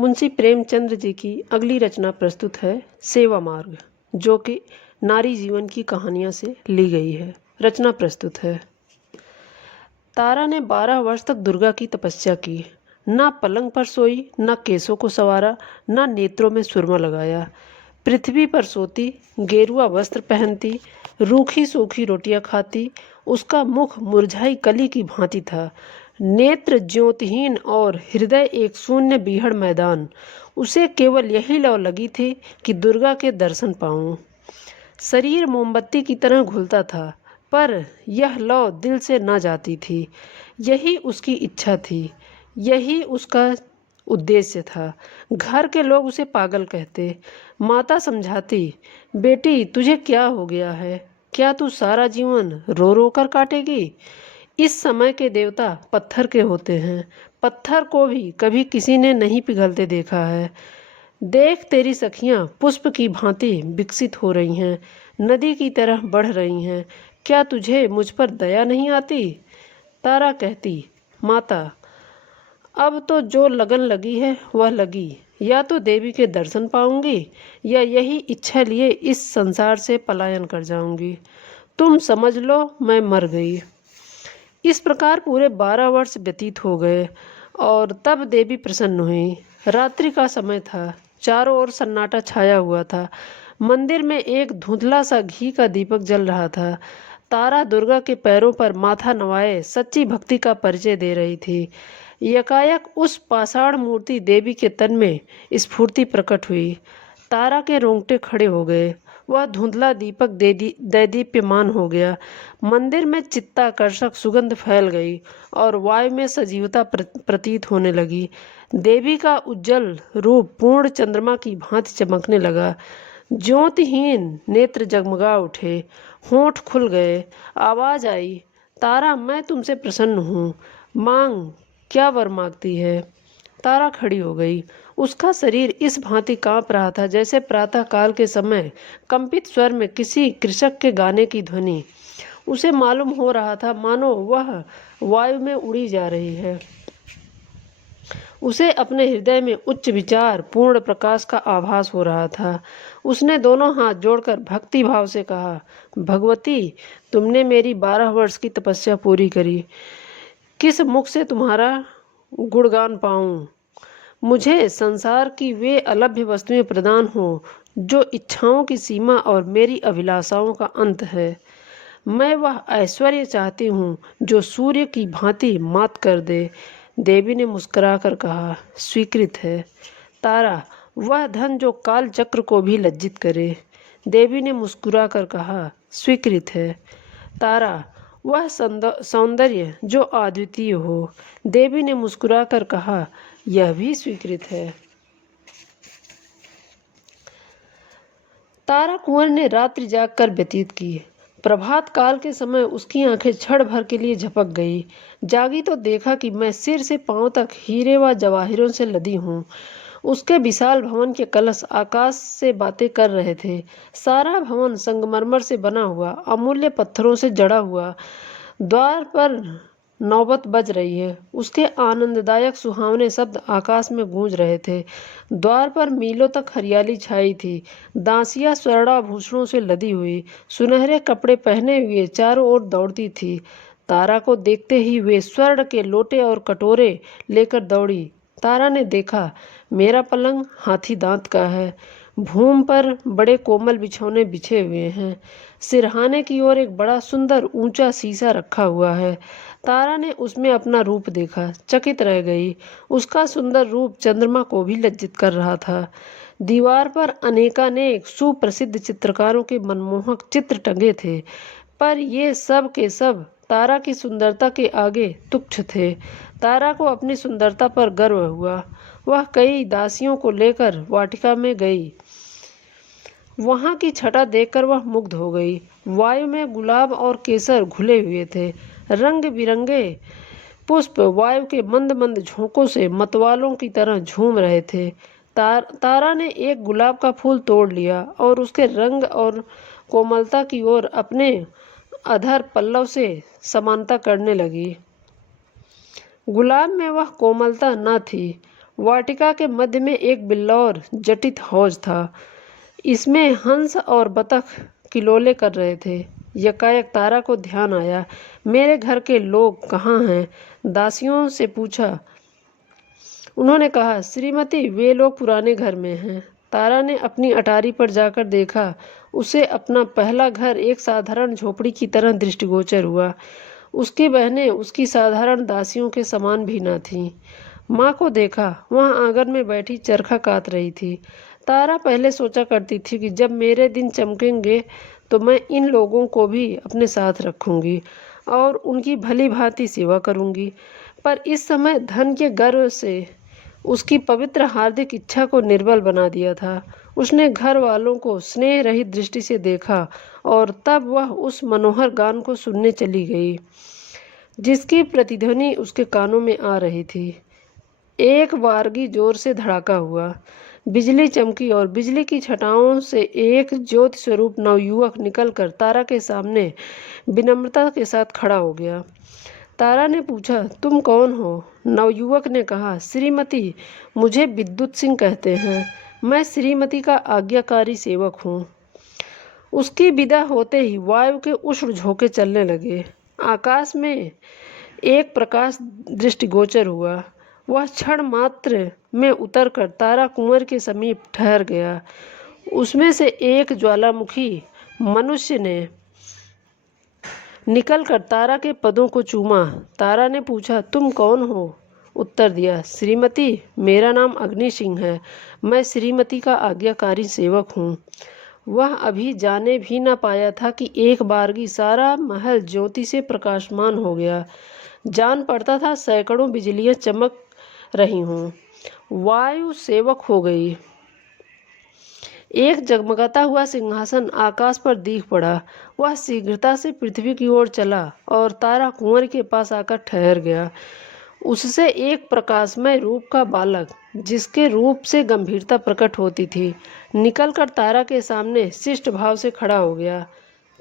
मुंशी प्रेमचंद जी की अगली रचना प्रस्तुत है सेवा मार्ग, जो कि नारी जीवन की कहानियों से ली गई है। रचना प्रस्तुत है। तारा ने 12 वर्ष तक दुर्गा की तपस्या की। ना पलंग पर सोई, ना केसों को संवारा, ना नेत्रों में सुरमा लगाया। पृथ्वी पर सोती, गेरुआ वस्त्र पहनती, रूखी सूखी रोटियां खाती। उसका मुख मुरझाई कली की भांति था, नेत्र ज्योतिहीन और हृदय एक शून्य बीहड़ मैदान। उसे केवल यही लौ लगी थी कि दुर्गा के दर्शन पाऊं। शरीर मोमबत्ती की तरह घुलता था, पर यह लौ दिल से न जाती थी। यही उसकी इच्छा थी, यही उसका उद्देश्य था। घर के लोग उसे पागल कहते। माता समझाती, बेटी तुझे क्या हो गया है? क्या तू सारा जीवन रो रो कर काटेगी? इस समय के देवता पत्थर के होते हैं। पत्थर को भी कभी किसी ने नहीं पिघलते देखा है। देख तेरी सखियां पुष्प की भांति विकसित हो रही हैं, नदी की तरह बढ़ रही हैं। क्या तुझे मुझ पर दया नहीं आती? तारा कहती, माता अब तो जो लगन लगी है वह लगी। या तो देवी के दर्शन पाऊंगी, या यही इच्छा लिए इस संसार से पलायन कर जाऊंगी। तुम समझ लो मैं मर गई। इस प्रकार पूरे 12 वर्ष व्यतीत हो गए और तब देवी प्रसन्न हुई। रात्रि का समय था, चारों ओर सन्नाटा छाया हुआ था। मंदिर में एक धुंधला सा घी का दीपक जल रहा था। तारा दुर्गा के पैरों पर माथा नवाए सच्ची भक्ति का परिचय दे रही थी। यकायक उस पाषाण मूर्ति देवी के तन में स्फूर्ति प्रकट हुई। तारा के रोंगटे खड़े हो गए। वह धुंधला दीपक दैदीप्यमान हो गया। मंदिर में चित्ताकर्षक सुगंध फैल गई और वायु में सजीवता प्रतीत होने लगी। देवी का उज्जवल रूप पूर्ण चंद्रमा की भांति चमकने लगा। ज्योतिहीन नेत्र जगमगा उठे, होंठ खुल गए। आवाज आई, तारा मैं तुमसे प्रसन्न हूँ, मांग क्या वर मांगती है? तारा खड़ी हो गई। उसका शरीर इस भांति कांप रहा था जैसे प्रातः काल के समय कंपित स्वर में किसी कृषक के गाने की ध्वनि। उसे मालूम हो रहा था मानो वह वायु में उड़ी जा रही है। उसे अपने हृदय में उच्च विचार पूर्ण प्रकाश का आभास हो रहा था। उसने दोनों हाथ जोड़कर भक्ति भाव से कहा, भगवती तुमने मेरी 12 वर्ष की तपस्या पूरी करी। किस मुख से तुम्हारा गुणगान पाऊं? मुझे संसार की वे अलभ्य वस्तुएं प्रदान हो जो इच्छाओं की सीमा और मेरी अभिलाषाओं का अंत है। मैं वह ऐश्वर्य चाहती हूँ जो सूर्य की भांति मात कर दे। देवी ने मुस्कुराकर कहा, स्वीकृत है। तारा, वह धन जो काल चक्र को भी लज्जित करे। देवी ने मुस्कुराकर कहा, स्वीकृत है। तारा, वह सौंदर्य जो अद्वितीय हो। देवी ने मुस्कुराकर कहा, यह भी स्वीकृत है। तारा कुंवर ने रात्रि जागकर व्यतीत की। प्रभात काल के समय उसकी आंखें क्षण भर के लिए झपक गई। जागी तो देखा कि मैं सिर से पांव तक हीरे व जवाहिरों से लदी हूँ। उसके विशाल भवन के कलश आकाश से बातें कर रहे थे। सारा भवन संगमरमर से बना हुआ, अमूल्य पत्थरों से जड़ा हुआ। द्वार पर नौबत बज रही है। उसके आनंददायक सुहावने शब्द आकाश में गूंज रहे थे। द्वार पर मीलों तक हरियाली छाई थी। दासियां स्वर्णाभूषणों से लदी हुई, सुनहरे कपड़े पहने हुए चारों ओर दौड़ती थी। तारा को देखते ही वे स्वर्ण के लोटे और कटोरे लेकर दौड़ी। तारा ने देखा, मेरा पलंग हाथी दांत का है। भूमि पर बड़े कोमल बिछौने बिछे हुए हैं। सिरहाने की ओर एक बड़ा सुंदर ऊंचा शीशा रखा हुआ है। तारा ने उसमें अपना रूप देखा, चकित रह गई। उसका सुंदर रूप चंद्रमा को भी लज्जित कर रहा था। दीवार पर अनेकानेक सुप्रसिद्ध चित्रकारों के मनमोहक चित्र टंगे थे, पर ये सब के सब तारा की सुंदरता के आगे तुच्छ थे। तारा को अपनी सुंदरता पर गर्व हुआ। वह कई दासियों को लेकर वाटिका में गई। वहां की छटा देखकर वह मुग्ध हो गई। वायु में गुलाब और केसर घुले हुए थे। रंग बिरंगे पुष्प वायु के मंद मंद झोंकों से मतवालों की तरह झूम रहे थे। तारा ने एक गुलाब का फूल तोड़ लिया और उसके रंग और कोमलता की ओर अपने अधर पल्लव से समानता करने लगी। गुलाब में वह कोमलता न थी, वाटिका के मध्य में एक बिल्लौर जटित हौज था। इसमें हंस और बतख किलोले कर रहे थे। यकायक तारा को ध्यान आया, मेरे घर के लोग कहाँ हैं? दासियों से पूछा। उन्होंने कहा, श्रीमती, वे लोग पुराने घर में हैं। तारा ने अपनी अटारी पर जाकर देखा। उसे अपना पहला घर एक साधारण झोपड़ी की तरह दृष्टिगोचर हुआ। उसकी बहनें उसकी साधारण दासियों के समान भी न थीं। माँ को देखा, वह आंगन में बैठी चरखा कात रही थी। तारा पहले सोचा करती थी कि जब मेरे दिन चमकेंगे तो मैं इन लोगों को भी अपने साथ रखूंगी और उनकी भली भांति सेवा करूंगी। पर इस समय धन के गर्व से उसकी पवित्र हार्दिक इच्छा को निर्बल बना दिया था। उसने घर वालों को स्नेह रहित दृष्टि से देखा और तब वह उस मनोहर गान को सुनने चली गई जिसकी प्रतिध्वनि उसके कानों में आ रही थी। एक बारगी जोर से धड़ाका हुआ, बिजली चमकी और बिजली की छटाओं से एक ज्योति स्वरूप नवयुवक निकलकर तारा के सामने विनम्रता के साथ खड़ा हो गया। तारा ने पूछा, तुम कौन हो? नवयुवक ने कहा, श्रीमती, मुझे विद्युत सिंह कहते हैं। मैं श्रीमती का आज्ञाकारी सेवक हूँ। उसकी विदा होते ही वायु के उष्ण झोंके चलने लगे। आकाश में एक प्रकाश दृष्टिगोचर हुआ। वह क्षण मात्र में उतरकर तारा कुंवर के समीप ठहर गया। उसमें से एक ज्वालामुखी मनुष्य ने निकलकर तारा के पदों को चूमा। तारा ने पूछा, तुम कौन हो? उत्तर दिया, श्रीमती, मेरा नाम अग्नि सिंह है। मैं श्रीमती का आज्ञाकारी सेवक हूँ। वह अभी जाने भी न पाया था कि एक बारगी सारा महल ज्योति से प्रकाशमान हो गया। जान पड़ता था सैकड़ों बिजलियाँ चमक रही हूँ। वायु सेवक हो गई। एक जगमगाता हुआ सिंहासन आकाश पर दीख पड़ा। वह शीघ्रता से पृथ्वी की ओर चला और तारा कुंवर के पास आकर ठहर गया। उससे एक प्रकाशमय रूप का बालक, जिसके रूप से गंभीरता प्रकट होती थी, निकलकर तारा के सामने शिष्ट भाव से खड़ा हो गया।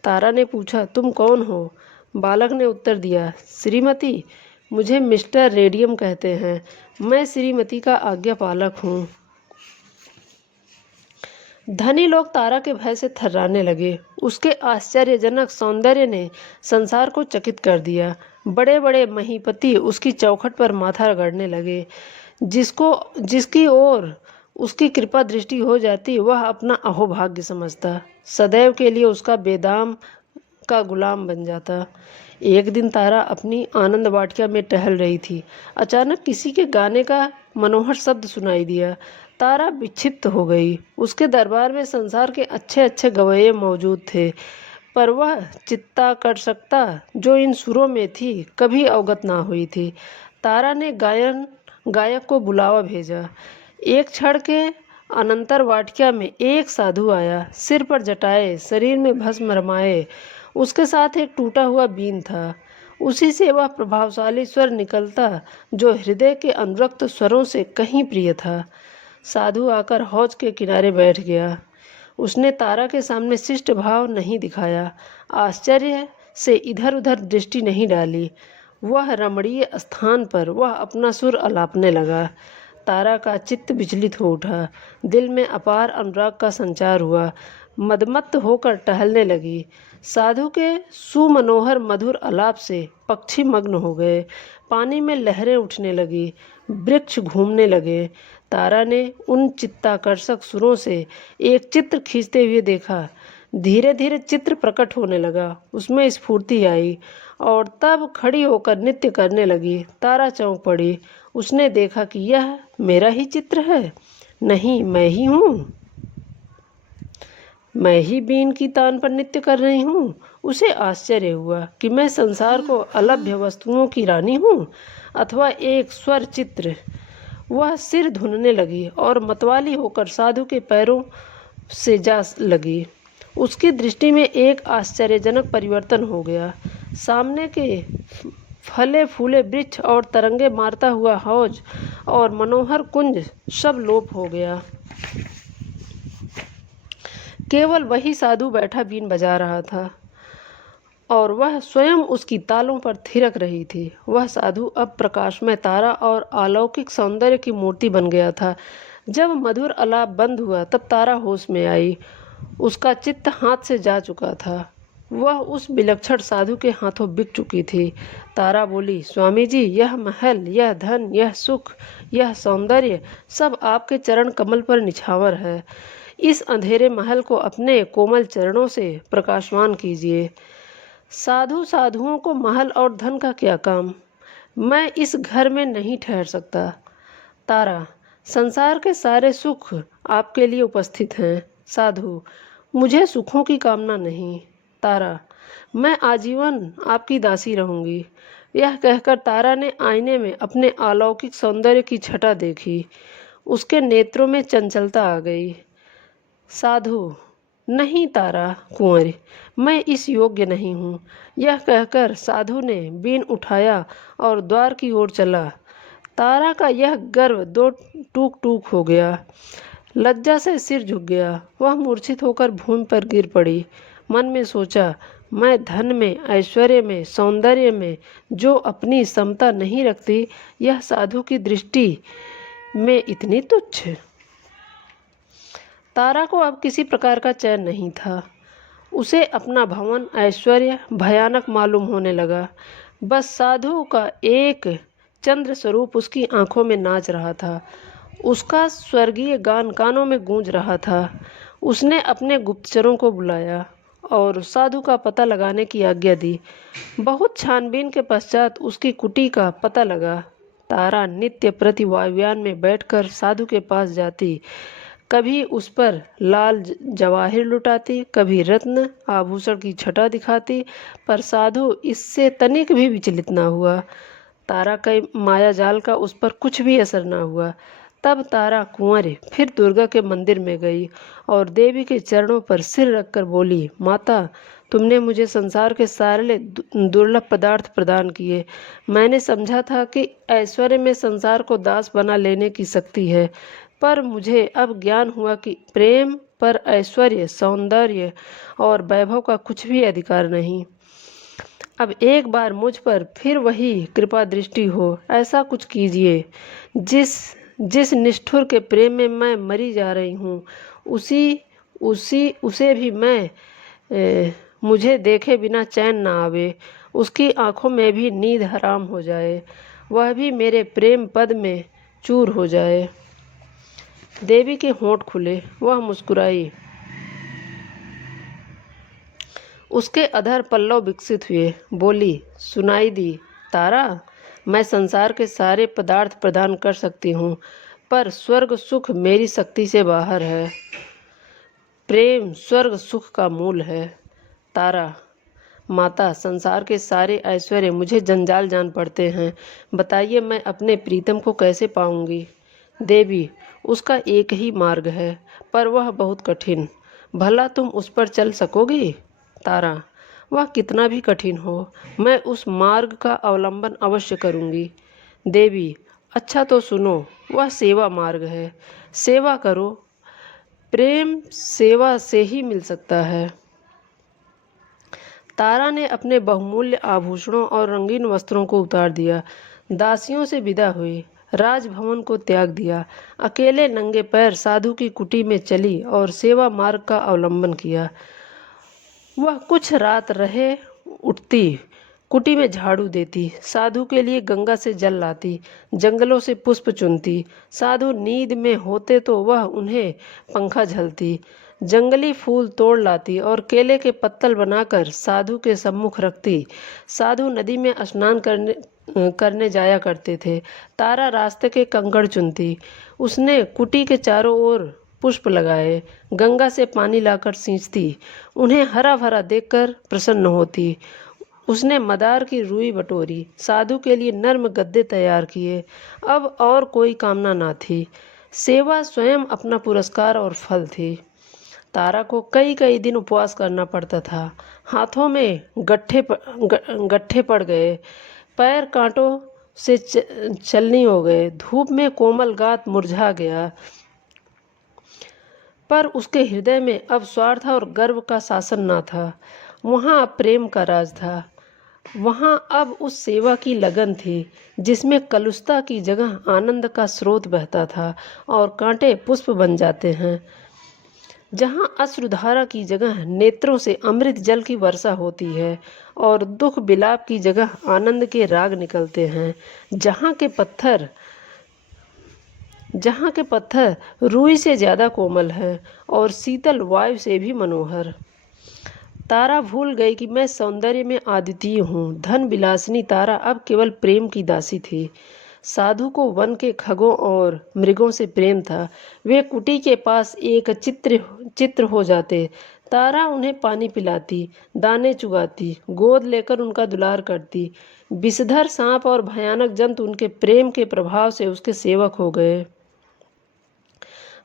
तारा ने पूछा, तुम कौन हो? बालक ने उत्तर दिया, श्रीमती, मुझे मिस्टर रेडियम कहते हैं। मैं श्रीमती का आज्ञापालक हूँ। धनी लोग तारा के भय से थर्राने लगे। उसके आश्चर्यजनक सौंदर्य ने संसार को चकित कर दिया। बड़े बड़े महीपति उसकी चौखट पर माथा रगड़ने लगे। जिसकी ओर उसकी कृपा दृष्टि हो जाती वह अपना अहोभाग्य समझता, सदैव के लिए उसका बेदाम का गुलाम बन जाता। एक दिन तारा अपनी आनंद वाटिका में टहल रही थी। अचानक किसी के गाने का मनोहर शब्द सुनाई दिया। तारा विक्षिप्त हो गई। उसके दरबार में संसार के अच्छे अच्छे गवैये मौजूद थे, पर वह चित्ताकर्षकता जो इन सुरों में थी कभी अवगत ना हुई थी। तारा ने गायक को बुलावा भेजा। एक क्षण के अनंतर वाटिका में एक साधु आया, सिर पर जटाए, शरीर में भस्म रमाए। उसके साथ एक टूटा हुआ बीन था। उसी से वह प्रभावशाली स्वर निकलता जो हृदय के अनुरक्त स्वरों से कहीं प्रिय था। साधु आकर हौज के किनारे बैठ गया। उसने तारा के सामने शिष्ट भाव नहीं दिखाया, आश्चर्य से इधर उधर दृष्टि नहीं डाली। वह रमणीय स्थान पर वह अपना सुर अलापने लगा। तारा का चित्त विचलित हो उठा। दिल में अपार अनुराग का संचार हुआ। मदमत्त होकर टहलने लगी। साधु के सुमनोहर मधुर आलाप से पक्षी मग्न हो गए। पानी में लहरें उठने लगी, वृक्ष घूमने लगे। तारा ने उन चित्ताकर्षक सुरों से एक चित्र खींचते हुए देखा। धीरे धीरे चित्र प्रकट होने लगा। उसमें स्फूर्ति आई और तब खड़ी होकर नृत्य करने लगी। तारा चौंक पड़ी। उसने देखा कि यह मेरा ही चित्र है। नहीं, मैं ही हूँ। मैं ही बीन की तान पर नृत्य कर रही हूँ। उसे आश्चर्य हुआ कि मैं संसार को अलभ्य वस्तुओं की रानी हूँ अथवा एक स्वर चित्र। वह सिर धुनने लगी और मतवाली होकर साधु के पैरों से जा लगी। उसकी दृष्टि में एक आश्चर्यजनक परिवर्तन हो गया। सामने के फले फूले वृक्ष और तरंगे मारता हुआ हौज और मनोहर कुंज सब लोप हो गया। केवल वही साधु बैठा बीन बजा रहा था। और वह स्वयं उसकी तालों पर थिरक रही थी। वह साधु अब प्रकाशमय तारा और अलौकिक सौंदर्य की मूर्ति बन गया था। जब मधुर आलाप बंद हुआ तब तारा होश में आई। उसका चित्त हाथ से जा चुका था। वह उस विलक्षण साधु के हाथों बिक चुकी थी। तारा बोली, स्वामी जी, यह महल, यह धन, यह सुख, यह सौंदर्य सब आपके चरण कमल पर निछावर है। इस अंधेरे महल को अपने कोमल चरणों से प्रकाशमान कीजिए। साधु साधुओं को महल और धन का क्या काम? मैं इस घर में नहीं ठहर सकता। तारा, संसार के सारे सुख आपके लिए उपस्थित हैं। साधु, मुझे सुखों की कामना नहीं। तारा, मैं आजीवन आपकी दासी रहूंगी। यह कहकर तारा ने आईने में अपने अलौकिक सौंदर्य की छटा देखी। उसके नेत्रों में चंचलता आ गई। साधु, नहीं तारा कुंवरी, मैं इस योग्य नहीं हूँ। यह कहकर साधु ने बीन उठाया और द्वार की ओर चला। तारा का यह गर्व दो टूक टूक हो गया। लज्जा से सिर झुक गया। वह मूर्छित होकर भूमि पर गिर पड़ी। मन में सोचा, मैं धन में, ऐश्वर्य में, सौंदर्य में जो अपनी समता नहीं रखती, यह साधु की दृष्टि में इतनी तुच्छ। तारा को अब किसी प्रकार का चैन नहीं था। उसे अपना भवन, ऐश्वर्य भयानक मालूम होने लगा। बस साधु का एक चंद्र स्वरूप उसकी आंखों में नाच रहा था। उसका स्वर्गीय गान कानों में गूंज रहा था। उसने अपने गुप्तचरों को बुलाया और साधु का पता लगाने की आज्ञा दी। बहुत छानबीन के पश्चात उसकी कुटी का पता लगा। तारा नित्य प्रति वायुयान में बैठकर साधु के पास जाती। कभी उस पर लाल जवाहिर लुटाती, कभी रत्न आभूषण की छटा दिखाती, पर साधु इससे तनिक भी विचलित न हुआ। तारा के माया जाल का उस पर कुछ भी असर न हुआ। तब तारा कुंवरी फिर दुर्गा के मंदिर में गई और देवी के चरणों पर सिर रखकर बोली, माता, तुमने मुझे संसार के सारे दुर्लभ पदार्थ प्रदान किए। मैंने समझा था कि ऐश्वर्य में संसार को दास बना लेने की शक्ति है, पर मुझे अब ज्ञान हुआ कि प्रेम पर ऐश्वर्य, सौंदर्य और वैभव का कुछ भी अधिकार नहीं। अब एक बार मुझ पर फिर वही कृपा दृष्टि हो, ऐसा कुछ कीजिए। जिस जिस निष्ठुर के प्रेम में मैं मरी जा रही हूँ, उसे भी मुझे देखे बिना चैन ना आवे। उसकी आंखों में भी नींद हराम हो जाए। वह भी मेरे प्रेम पद में चूर हो जाए। देवी के होंठ खुले। वह मुस्कुराई। उसके अधर पल्लव विकसित हुए। बोली, सुनाई दी, तारा, मैं संसार के सारे पदार्थ प्रदान कर सकती हूँ, पर स्वर्ग सुख मेरी शक्ति से बाहर है। प्रेम स्वर्ग सुख का मूल है। तारा, माता, संसार के सारे ऐश्वर्य मुझे जंजाल जान पड़ते हैं। बताइए, मैं अपने प्रीतम को कैसे पाऊंगी? देवी, उसका एक ही मार्ग है, पर वह बहुत कठिन। भला तुम उस पर चल सकोगी? तारा, वह कितना भी कठिन हो, मैं उस मार्ग का अवलंबन अवश्य करूंगी। देवी, अच्छा तो सुनो, वह सेवा मार्ग है। सेवा करो। प्रेम सेवा से ही मिल सकता है। तारा ने अपने बहुमूल्य आभूषणों और रंगीन वस्त्रों को उतार दिया, दासियों से विदा हुई, राजभवन को त्याग दिया, अकेले नंगे पैर साधु की कुटी में चली और सेवा मार्ग का अवलंबन किया। वह कुछ रात रहे, उठती, कुटी में झाड़ू देती, साधु के लिए गंगा से जल लाती, जंगलों से पुष्प चुनती। साधु नींद में होते तो वह उन्हें पंखा झलती, जंगली फूल तोड़ लाती और केले के पत्तल बनाकर साधु के सम्मुख रखती। साधु नदी में स्नान करने जाया करते थे। तारा रास्ते के कंकड़ चुनती। उसने कुटी के चारों ओर पुष्प लगाए, गंगा से पानी लाकर सींचती, उन्हें हरा भरा देखकर प्रसन्न होती। उसने मदार की रुई बटोरी, साधु के लिए नर्म गद्दे तैयार किए। अब और कोई कामना ना थी। सेवा स्वयं अपना पुरस्कार और फल थी। तारा को कई कई दिन उपवास करना पड़ता था। हाथों में गट्ठे पड़ गए, पैर कांटों से चलनी हो गए, धूप में कोमल गात मुरझा गया। पर उसके हृदय में अब स्वार्थ और गर्व का शासन न था। वहाँ अब प्रेम का राज था। वहाँ अब उस सेवा की लगन थी जिसमें कलुषता की जगह आनंद का स्रोत बहता था और कांटे पुष्प बन जाते हैं। जहाँ अश्रुधारा की जगह नेत्रों से अमृत जल की वर्षा होती है और दुख विलाप की जगह आनंद के राग निकलते हैं। जहाँ के पत्थर रूई से ज़्यादा कोमल हैं और शीतल वायु से भी मनोहर। तारा भूल गई कि मैं सौंदर्य में अद्वितीय हूँ। धन विलासिनी तारा अब केवल प्रेम की दासी थी। साधु को वन के खगों और मृगों से प्रेम था। वे कुटी के पास एक चित्र हो जाते। तारा उन्हें पानी पिलाती, दाने चुगाती, गोद लेकर उनका दुलार करती। विषधर सांप और भयानक जंतु उनके प्रेम के प्रभाव से उसके सेवक हो गए।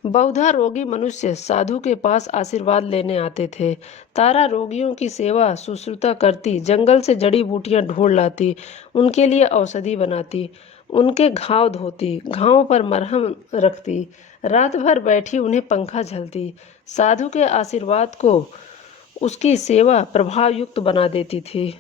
बहुधा रोगी मनुष्य साधु के पास आशीर्वाद लेने आते थे। तारा रोगियों की सेवा शुश्रूषा करती, जंगल से जड़ी बूटियां ढूंढ लाती, उनके लिए औषधि बनाती, उनके घाव धोती, घावों पर मरहम रखती, रात भर बैठी उन्हें पंखा झलती। साधु के आशीर्वाद को उसकी सेवा प्रभावयुक्त बना देती थी।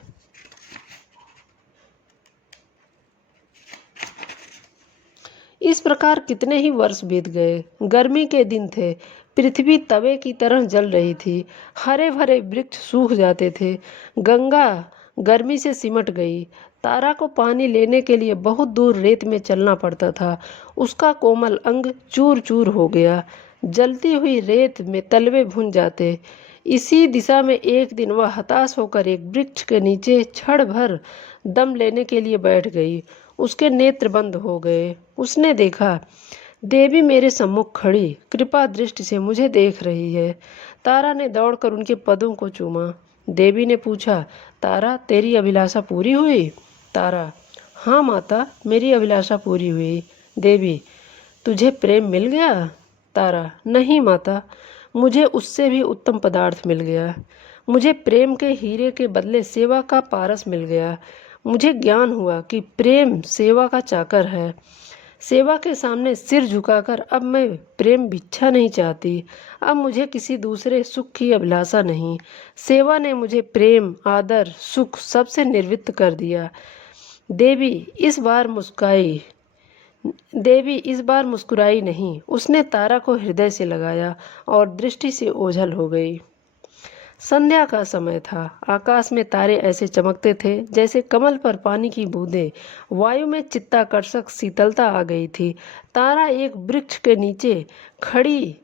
इस प्रकार कितने ही वर्ष बीत गए। गर्मी के दिन थे। पृथ्वी तवे की तरह जल रही थी। हरे भरे वृक्ष सूख जाते थे। गंगा गर्मी से सिमट गई। तारा को पानी लेने के लिए बहुत दूर रेत में चलना पड़ता था। उसका कोमल अंग चूर चूर हो गया। जलती हुई रेत में तलवे भुन जाते। इसी दिशा में एक दिन वह हताश होकर एक वृक्ष के नीचे क्षण भर दम लेने के लिए बैठ गई। उसके नेत्र बंद हो गए। उसने देखा, देवी मेरे सम्मुख खड़ी कृपा दृष्टि से मुझे देख रही है। तारा ने दौड़कर उनके पदों को चूमा। देवी ने पूछा, तारा तेरी अभिलाषा पूरी हुई? तारा, हाँ माता, मेरी अभिलाषा पूरी हुई। देवी, तुझे प्रेम मिल गया? तारा, नहीं माता, मुझे उससे भी उत्तम पदार्थ मिल गया। मुझे प्रेम के हीरे के बदले सेवा का पारस मिल गया। मुझे ज्ञान हुआ कि प्रेम सेवा का चाकर है। सेवा के सामने सिर झुकाकर अब मैं प्रेम भिक्षा नहीं चाहती। अब मुझे किसी दूसरे सुख की अभिलाषा नहीं। सेवा ने मुझे प्रेम, आदर, सुख सबसे निर्वृत्त कर दिया। देवी इस बार मुस्कुराई नहीं। उसने तारा को हृदय से लगाया और दृष्टि से ओझल हो गई। संध्या का समय था। आकाश में तारे ऐसे चमकते थे जैसे कमल पर पानी की बूंदें। वायु में चित्ताकर्षक शीतलता आ गई थी। तारा एक वृक्ष के नीचे खड़ी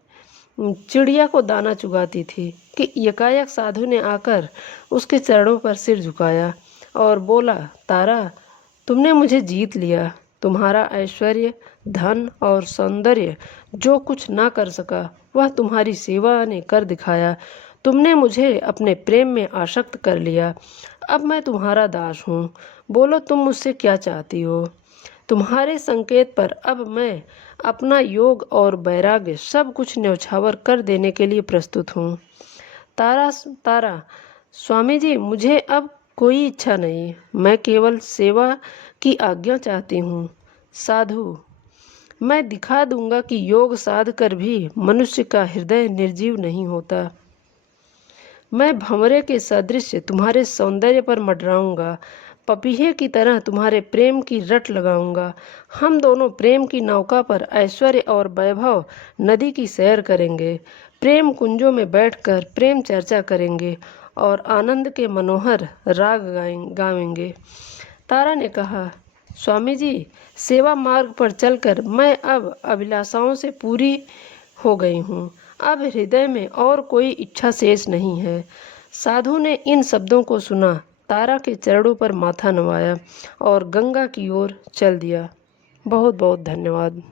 चिड़िया को दाना चुगाती थी कि यकायक साधु ने आकर उसके चरणों पर सिर झुकाया और बोला, तारा, तुमने मुझे जीत लिया। तुम्हारा ऐश्वर्य, धन और सौंदर्य जो कुछ ना कर सका वह तुम्हारी सेवा ने कर दिखाया। तुमने मुझे अपने प्रेम में आसक्त कर लिया। अब मैं तुम्हारा दास हूँ। बोलो, तुम मुझसे क्या चाहती हो? तुम्हारे संकेत पर अब मैं अपना योग और वैराग्य सब कुछ न्यौछावर कर देने के लिए प्रस्तुत हूँ। तारा, स्वामी जी, मुझे अब कोई इच्छा नहीं। मैं केवल सेवा की आज्ञा चाहती हूँ। साधु, मैं दिखा दूंगा कि योग साध कर भी मनुष्य का हृदय निर्जीव नहीं होता। मैं भंवरे के सदृश तुम्हारे सौंदर्य पर मंडराऊंगा। पपीहे की तरह तुम्हारे प्रेम की रट लगाऊंगा। हम दोनों प्रेम की नौका पर ऐश्वर्य और वैभव नदी की सैर करेंगे। प्रेम कुंजों में बैठकर प्रेम चर्चा करेंगे और आनंद के मनोहर राग गावेंगे। तारा ने कहा, स्वामी जी, सेवा मार्ग पर चलकर मैं अब अभिलाषाओं से पूरी हो गई हूँ। अब हृदय में और कोई इच्छा शेष नहीं है। साधु ने इन शब्दों को सुना, तारा के चरणों पर माथा नवाया और गंगा की ओर चल दिया। बहुत बहुत धन्यवाद।